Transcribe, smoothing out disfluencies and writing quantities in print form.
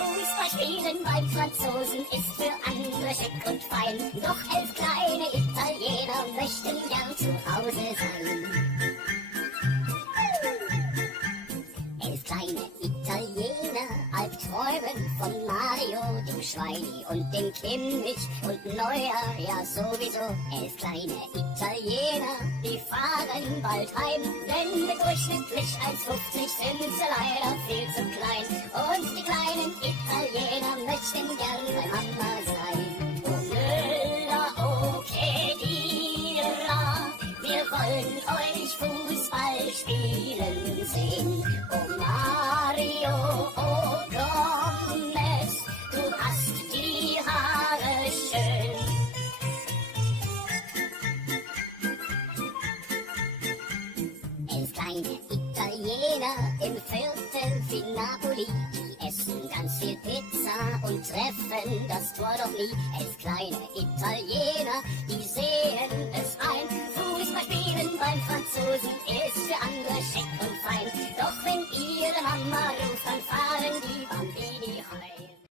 Fußball spielen beim Franzosen ist für andere schick und fein. Doch 11 kleine Italiener möchten gern zu Hause sein. 11 kleine Italiener, albträumen von Mario, dem Schweini und dem Kimmich und Neuer, ja sowieso. 11 kleine Italiener, die fahren bald heim, denn mit durchschnittlich 1,50 sind sie leider viel zu klein. Und die kleinen Italiener möchten gern bei Mama sein. Oh Müller, oh Kedira, wir wollen euch Fußball spielen sehen. Oh Mario, oh Gomez, du hast die Haare schön. Elf kleine Italiener im Viertel wie Napoli, die essen ganz viel Pizza und treffen das Tor doch nie. 11 kleine Italiener, die sehen es